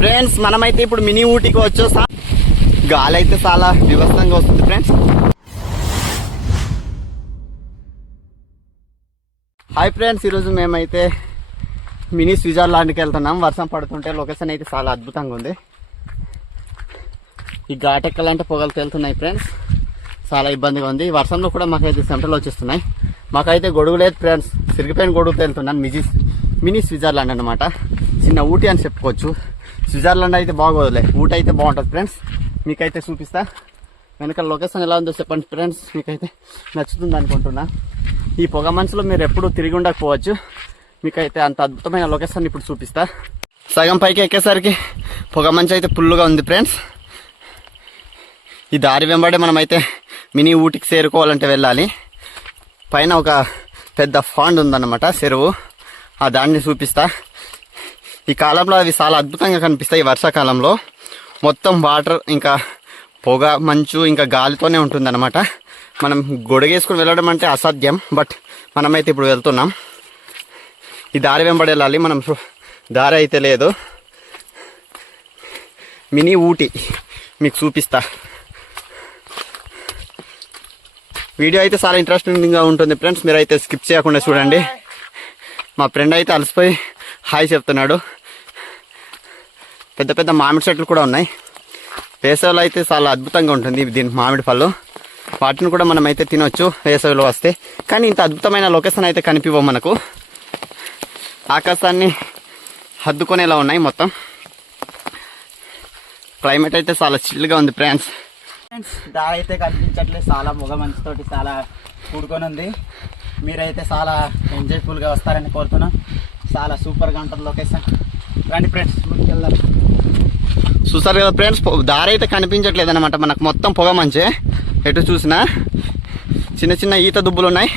Friends మనమైతే ఇప్పుడు mini ఊటీకి వచ్చేసాం. గాలి అయితే చాలా వివస్తంగా వస్తుంది ఫ్రెండ్స్. హాయ్ ఫ్రెండ్స్, ఈరోజు మేమైతే మినీ స్విట్జర్లాండ్కి వెళ్తున్నాం. వర్షం పడుతుంటే లొకేషన్ అయితే చాలా అద్భుతంగా ఉంది. ఈ ఘాట్ ఎక్కాలంటే పొగలు తేలుతున్నాయి ఫ్రెండ్స్, చాలా ఇబ్బందిగా ఉంది. ఈ వర్షంలో కూడా మాకైతే సెంటర్లు వచ్చేస్తున్నాయి. మాకైతే గొడుగు లేదు ఫ్రెండ్స్, సిరిగిపోయిన గొడుగు తేలుతున్నాను. మినీ స్విట్జర్లాండ్ అనమాట, చిన్న ఊటీ అని చెప్పుకోవచ్చు. స్విట్జర్లాండ్ అయితే బాగోదులే, ఊటీ అయితే బాగుంటుంది ఫ్రెండ్స్. మీకైతే చూపిస్తా. వెనకాల లొకేషన్ ఎలా ఉందో చెప్పండి ఫ్రెండ్స్, మీకైతే నచ్చుతుంది అనుకుంటున్నా. ఈ పొగ మంచులో మీరు ఎప్పుడు తిరిగి ఉండకపోవచ్చు. మీకైతే అంత అద్భుతమైన లొకేషన్ ఇప్పుడు చూపిస్తా. సగం పైకి ఎక్కేసరికి పొగ మంచు అయితే ఫుల్గా ఉంది ఫ్రెండ్స్. ఈ దారి వెంబడే మనమైతే మినీ ఊటీకి చేరుకోవాలంటే వెళ్ళాలి. పైన ఒక పెద్ద ఫాండ్ ఉందన్నమాట, చెరువు. ఆ దాన్ని చూపిస్తా. ఈ కాలంలో అవి చాలా అద్భుతంగా కనిపిస్తాయి. ఈ వర్షాకాలంలో మొత్తం వాటర్, ఇంకా పొగ మంచు, ఇంకా గాలితోనే ఉంటుందన్నమాట. మనం గొడుగేసుకుని వెళ్ళడం అంటే అసాధ్యం, బట్ మనమైతే ఇప్పుడు వెళ్తున్నాం. ఈ దారి వెంబడి వెళ్ళాలి. మనం దారి అయితే లేదు. మినీ ఊటీ మీకు చూపిస్తా. వీడియో అయితే చాలా ఇంట్రెస్టింగ్గా ఉంటుంది ఫ్రెండ్స్, మీరైతే స్కిప్ చేయకుండా చూడండి. మా ఫ్రెండ్ అయితే అలసిపోయి హాయ్ చెప్తున్నాడు. పెద్ద పెద్ద మామిడి చెట్లు కూడా ఉన్నాయి. వేసవిలో అయితే చాలా అద్భుతంగా ఉంటుంది దీని మామిడి పళ్ళు. వాటిని కూడా మనం అయితే తినొచ్చు వేసవిలో వస్తే. కానీ ఇంత అద్భుతమైన లొకేషన్ అయితే కనిపివ్వవు మనకు. ఆకాశాన్ని హద్దుకునేలా ఉన్నాయి మొత్తం. క్లైమేట్ అయితే చాలా చిల్లుగా ఉంది ఫ్రెండ్స్. దారి అయితే కనిపించట్లేదు, చాలా పొగ మంచుతోటి చాలా కూడుకొని ఉంది. మీరైతే చాలా ఎంజాయ్ఫుల్గా వస్తారని కోరుతున్నాం. చాలా సూపర్గా ఉంటుంది లొకేషన్. రండి ఫ్రెండ్స్, ముందుకు వెళ్దాం. చూసారు కదా ఫ్రెండ్స్, దారి అయితే కనిపించట్లేదు అనమాట మనకు. మొత్తం పొగ మంచే, ఎటు చూసినా. చిన్న చిన్న ఈత దుబ్బులు ఉన్నాయి.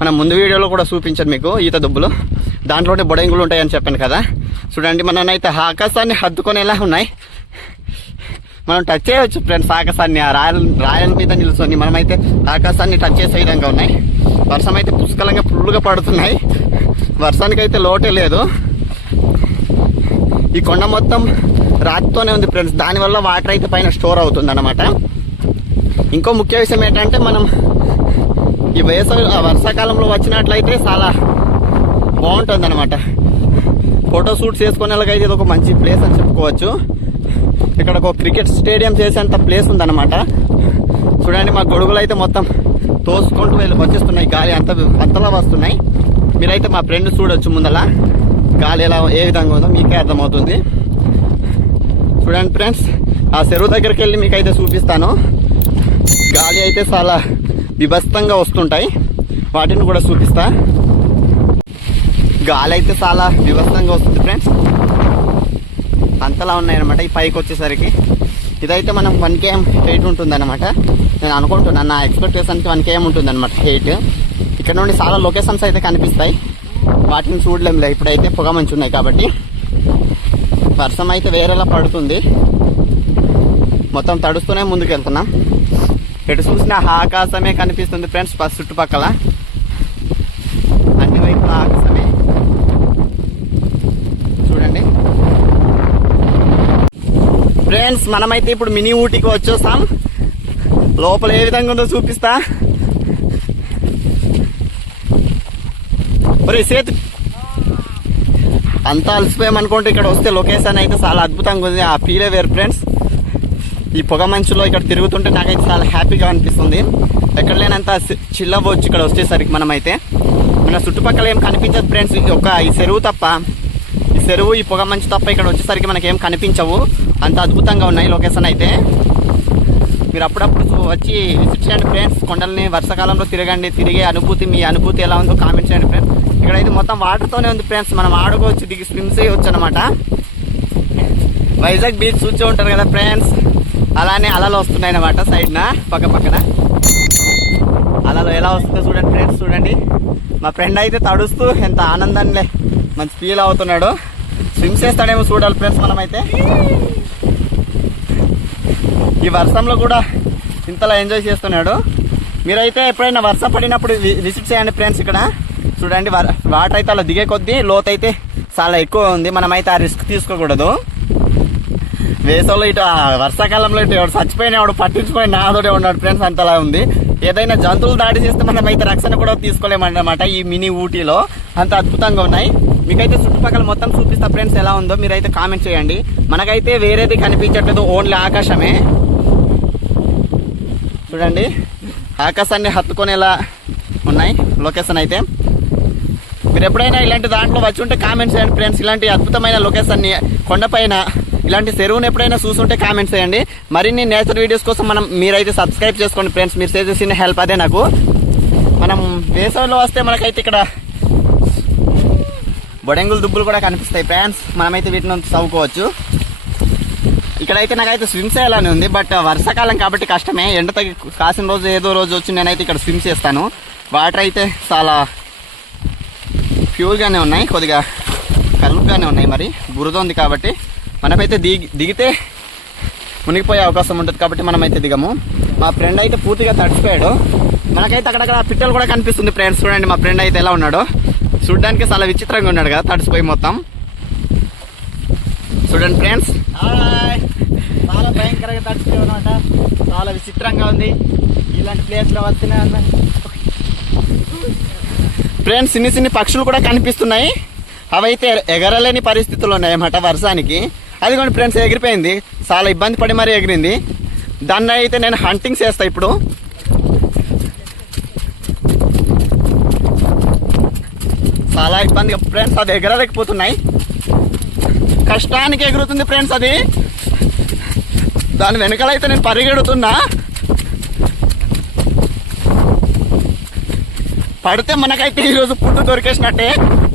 మనం ముందు వీడియోలో కూడా చూపించాను మీకు ఈత దుబ్బులు. దాంట్లోనే బొడంగులు ఉంటాయని చెప్పాను కదా. చూడండి, మననైతే ఆకాశాన్ని హద్దుకొనేలా ఉన్నాయి. మనం టచ్ చేయవచ్చు ఫ్రెండ్స్ ఆకాశాన్ని. ఆ రాయల మీద నిలుచుని మనమైతే ఆకాశాన్ని టచ్ చేసే విధంగా ఉన్నాయి. వర్షం అయితే పుష్కలంగా ఫుల్గా పడుతున్నాయి. వర్షానికి అయితే లోటే లేదు. ఈ కొండ మొత్తం రాతితోనే ఉంది ఫ్రెండ్స్. దానివల్ల వాటర్ అయితే పైన స్టోర్ అవుతుంది అన్నమాట. ఇంకో ముఖ్య విషయం ఏంటంటే, మనం ఈ వర్షాకాలంలో వచ్చినట్లయితే చాలా బాగుంటుంది అనమాట. ఫోటో షూట్స్ చేసుకునేలాగైతే ఇది ఒక మంచి ప్లేస్ అని చెప్పుకోవచ్చు. ఇక్కడ ఒక క్రికెట్ స్టేడియం చేసేంత ప్లేస్ ఉందన్నమాట. చూడండి, మా గొడుగులు అయితే మొత్తం తోసుకుంటూ వచ్చేస్తున్నాయి. గాలి అంతలా వస్తున్నాయి. మీరైతే మా ఫ్రెండ్ చూడొచ్చు ముందల గాలి ఏ విధంగా ఉందో మీకే అర్థమవుతుంది. చూడండి ఫ్రెండ్స్, ఆ చెరువు దగ్గరికి వెళ్ళి మీకైతే చూపిస్తాను. గాలి అయితే చాలా విభస్తంగా వస్తుంటాయి, వాటిని కూడా చూపిస్తా. గాలి అయితే చాలా విభస్తంగా వస్తుంది ఫ్రెండ్స్, అంతలా ఉన్నాయన్నమాట. ఈ పైకి వచ్చేసరికి ఇదైతే మనం 1 km హైట్ ఉంటుందన్నమాట. నేను అనుకుంటున్నాను, నా ఎక్స్పెక్టేషన్కి 1 km ఉంటుందన్నమాట హైట్. ఇక్కడ నుండి చాలా లొకేషన్స్ అయితే కనిపిస్తాయి, వాటిని చూడలేంలే. ఇప్పుడైతే పొగ మంచు ఉన్నాయి కాబట్టి. వర్షం అయితే వేరేలా పడుతుంది, మొత్తం తడుస్తూనే ముందుకు వెళ్తున్నాం. ఎటు చూసినా ఆకాశమే కనిపిస్తుంది ఫ్రెండ్స్. చుట్టుపక్కల అన్ని వైపుల ఆకాశమే. చూడండి ఫ్రెండ్స్, మనమైతే ఇప్పుడు మినీ ఊటీకి వచ్చేసాం. లోపల ఏ విధంగా ఉందో చూపిస్తా. సేతు అంతా అలసిపోయామనుకుంటే ఇక్కడ వస్తే లొకేషన్ అయితే చాలా అద్భుతంగా ఉంది. ఆ ఫీలే వేరు ఫ్రెండ్స్. ఈ పొగ మంచులో ఇక్కడ తిరుగుతుంటే నాకైతే చాలా హ్యాపీగా అనిపిస్తుంది. ఎక్కడ లేనంత చిల్ అవ్వచ్చు ఇక్కడ వచ్చేసరికి. మనమైతే మన చుట్టుపక్కల ఏం కనిపించదు ఫ్రెండ్స్, ఈ చెరువు తప్ప. ఈ చెరువు, ఈ పొగ మంచు తప్ప ఇక్కడ వచ్చేసరికి మనకేం కనిపించవు. అంత అద్భుతంగా ఉన్నాయి లొకేషన్ అయితే. మీరు అప్పుడప్పుడు వచ్చి విజిట్ చేయండి ఫ్రెండ్స్. కొండల్ని వర్షాకాలంలో తిరగండి. తిరిగే అనుభూతి, మీ అనుభూతి ఎలా ఉందో కామెంట్ చేయండి ఫ్రెండ్స్. ఇక్కడైతే మొత్తం వాటర్తోనే ఉంది ఫ్రెండ్స్. మనం ఆడుకోవచ్చు, దిగి స్విమ్ చేయవచ్చు అనమాట. వైజాగ్ బీచ్ చూచే ఉంటారు కదా ఫ్రెండ్స్, అలానే అలలు వస్తున్నాయి అన్నమాట సైడ్న, పక్కన. అలలు ఎలా వస్తుందో చూడండి ఫ్రెండ్స్. చూడండి, మా ఫ్రెండ్ అయితే తడుస్తూ ఎంత ఆనందాన్ని మంచి ఫీల్ అవుతున్నాడు. స్విమ్ చేస్తాడేమో చూడాలి ఫ్రెండ్స్ మనమైతే. ఈ వర్షంలో కూడా ఇంతలా ఎంజాయ్ చేస్తున్నాడు. మీరైతే ఎప్పుడైనా వర్షం పడినప్పుడు విజిట్ చేయండి ఫ్రెండ్స్. ఇక్కడ చూడండి, వాటర్ అయితే అలా దిగే కొద్దీ లోతు అయితే చాలా ఎక్కువ ఉంది. మనమైతే ఆ రిస్క్ తీసుకోకూడదు. వేసవిలో ఇటు వర్షాకాలంలో ఇటు ఎవడు చచ్చిపోయిన ఎవడు పట్టించుకొని నాతోటే ఉన్నాడు ఫ్రెండ్స్, అంతలా ఉంది. ఏదైనా జంతువులు దాడి చేస్తే మనం అయితే రక్షణ కూడా తీసుకోలేమన్నమాట ఈ మినీ ఊటీలో, అంత అద్భుతంగా ఉన్నాయి. మీకైతే చుట్టుపక్కల మొత్తం చూపిస్తా ఫ్రెండ్స్, ఎలా ఉందో మీరైతే కామెంట్ చేయండి. మనకైతే వేరేది కనిపించట్లేదు, ఓన్లీ ఆకాశమే. చూడండి ఆకాశాన్ని హత్తుకునేలా ఉన్నాయి లొకేషన్ అయితే. మీరు ఎప్పుడైనా ఇలాంటి దాంట్లో వచ్చి ఉంటే కామెంట్స్ చేయండి ఫ్రెండ్స్. ఇలాంటి అద్భుతమైన లొకేషన్ని కొండపైన ఇలాంటి చెరువును ఎప్పుడైనా చూసుంటే కామెంట్స్ చేయండి. మరిన్ని నేచర్ వీడియోస్ కోసం మీరైతే సబ్స్క్రైబ్ చేసుకోండి ఫ్రెండ్స్. మీరు చేసిన హెల్ప్ అదే నాకు. మనం వేసవిలో వస్తే మనకైతే ఇక్కడ బొడెంగులు దుబ్బులు కూడా కనిపిస్తాయి ఫ్రెండ్స్. మనమైతే వీటి నుంచి చదువుకోవచ్చు. ఇక్కడైతే నాకైతే స్విమ్ చేయాలని ఉంది, బట్ వర్షాకాలం కాబట్టి కష్టమే. ఎండ తగ్గి కాసిన రోజు ఏదో రోజు వచ్చి నేనైతే ఇక్కడ స్విమ్ చేస్తాను. వాటర్ అయితే చాలా ప్యూర్గానే ఉన్నాయి, కొద్దిగా కలుపుగానే ఉన్నాయి. మరి బురద ఉంది కాబట్టి మనమైతే దిగితే మునిగిపోయే అవకాశం ఉంటుంది కాబట్టి మనమైతే దిగము. మా ఫ్రెండ్ అయితే పూర్తిగా తడిసిపోయాడు. మనకైతే అక్కడక్కడ పిట్టలు కూడా కనిపిస్తుంది ఫ్రెండ్స్. చూడండి మా ఫ్రెండ్ అయితే ఎలా ఉన్నాడో, చూడడానికి చాలా విచిత్రంగా ఉన్నాడు కదా తడిసిపోయి మొత్తం. చూడండి ఫ్రెండ్స్, చాలా భయంకరంగా తడిసిపోయి అనమాట. చాలా విచిత్రంగా ఉంది ఇలాంటి ప్లేస్లో వచ్చిన ఫ్రెండ్స్. చిన్ని పక్షులు కూడా కనిపిస్తున్నాయి. అవైతే ఎగరలేని పరిస్థితులు ఉన్నాయన్నమాట వర్షానికి. అదిగోండి ఫ్రెండ్స్, ఎగిరిపోయింది. చాలా ఇబ్బంది పడి మరీ ఎగిరింది. దాన్ని అయితే నేను హంటింగ్ చేస్తా ఇప్పుడు. చాలా ఇబ్బందిగా ఫ్రెండ్స్, అది ఎగరలేకపోతున్నాయి. కష్టానికి ఎగురుతుంది ఫ్రెండ్స్ అది. దాని వెనకాలైతే నేను పరిగెడుతున్నా. పడితే మనకైతే ఈరోజు ఫుడ్ దొరికేసినట్టే.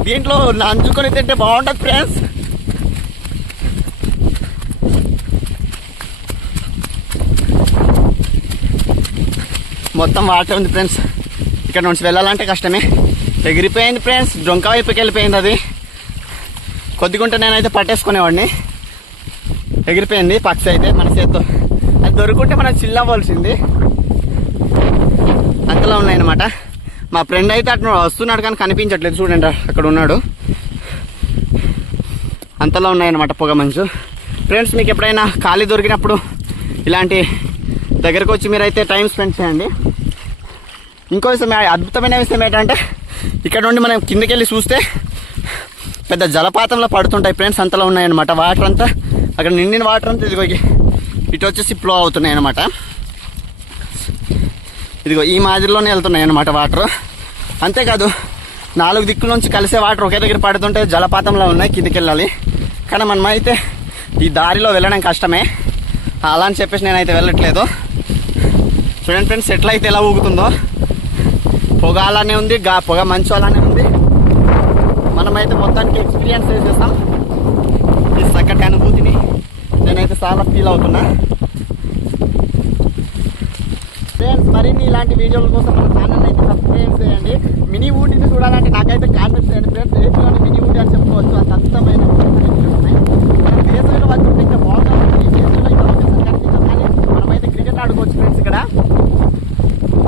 దీంట్లో నంచుకొని తింటే బాగుంటుంది ఫ్రెండ్స్. మొత్తం వాటర్ ఉంది ఫ్రెండ్స్. ఇక్కడ నుంచి వెళ్ళాలంటే కష్టమే. ఎగిరిపోయింది ఫ్రెండ్స్, డొంక వైపుకి వెళ్ళిపోయింది అది. కొద్దిగుంటే నేనైతే పట్టేసుకునేవాడిని. ఎగిరిపోయింది పక్షి అయితే మన చేత్తో. అది దొరుకుంటే మనకు చిల్లవలసింది. అంతలా ఉన్నాయన్నమాట. మా ఫ్రెండ్ అయితే అటు వస్తున్నాడు కానీ కనిపించట్లేదు. చూడండి అక్కడ ఉన్నాడు. అంతలా ఉన్నాయన్నమాట పొగ మంచు. ఫ్రెండ్స్, మీకు ఎప్పుడైనా ఖాళీ దొరికినప్పుడు ఇలాంటి దగ్గరకు వచ్చి మీరైతే టైం స్పెండ్ చేయండి. ఇంకో విషయం, అద్భుతమైన విషయం ఏంటంటే ఇక్కడ నుండి మనం కిందకి వెళ్ళి చూస్తే పెద్ద జలపాతంలో పడుతుంటాయి ఫ్రెండ్స్. అంతలా ఉన్నాయన్నమాట వాటర్ అంతా. అక్కడ నిండిన వాటర్ అంతా ఇదిగో ఇటు వచ్చేసి ఫ్లో అవుతున్నాయి అన్నమాట. ఇదిగో ఈ మాదిరిలోనే వెళ్తున్నాయి అన్నమాట వాటర్. అంతేకాదు 4 దిక్కుల నుంచి కలిసే వాటర్ ఒకే దగ్గర పడుతుంటే జలపాతంలో ఉన్నాయి, కిందికి వెళ్ళాలి. కానీ మనమైతే ఈ దారిలో వెళ్ళడం కష్టమే. అలా అని చెప్పేసి నేనైతే వెళ్ళట్లేదు. చూడండి ఫ్రెండ్స్, ఎట్లయితే ఎలా ఊగుతుందో. పొగ అలానే ఉంది, పొగ మంచు అలానే ఉంది. మనమైతే మొత్తానికి ఎక్స్పీరియన్స్ చేసేస్తాం. ఈ చక్కటి అనుభూతిని నేనైతే చాలా ఫీల్ అవుతున్నా ఫ్రెండ్స్. మరిన్ని ఇలాంటి వీడియోల కోసం మన ఛానల్ అయితే సబ్స్క్రైబ్ చేయండి. మినీ ఊటీని చూడాలంటే నాకైతే కాన్ఫిడెన్స్ చేయండి ఫ్రెండ్స్. ఏపీలోని మినీ ఊటీ అని చెప్పుకోవచ్చు. అంత అద్భుతమైన ఉన్నాయి. మనం వేసవిలో వచ్చి ఇంకా బాగుంటుంది. ఈ వేసవిలో ఇంకా అవకాశం కనిపించదు, కానీ మనమైతే క్రికెట్ ఆడుకోవచ్చు ఫ్రెండ్స్. ఇక్కడ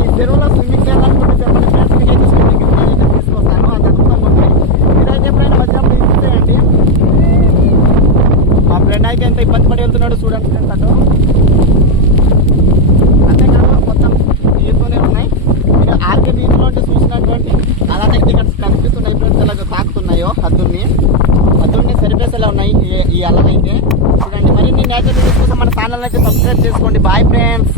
ఈ చెరువులో స్విమ్మింగ్ చేయాలనుకుంటే చెప్పండి ఫ్రెండ్స్, మీకైతే స్విమ్మింగ్ నేనైతే తీసుకొస్తాను. అంత అద్భుతంగా ఉంటుంది. మీరైతే ఎప్పుడైనా వచ్చినప్పుడు యూజ్ చేయండి. మా ఫ్రెండ్ అయితే ఎంత ఇబ్బంది పడి వెళ్తున్నాడు చూడండి ఫ్రెండ్స్ అటు. అంతేకాదు మొత్తం నీరుతోనే ఉన్నాయి. మీరు ఆర్కే బీచ్లో చూసినటువంటి అలాగైతే ఇక్కడ కనిపిస్తున్నాయి ఫ్రెండ్స్. ఎలా తాకుతున్నాయో హద్దుల్ని సరిపేసేలా ఉన్నాయి ఈ అలనైతే. చూడండి, మరిన్ని నేచర్ వీడియోస్ కోసం మన ఛానల్ అయితే సబ్స్క్రైబ్ చేసుకోండి. Bye friends.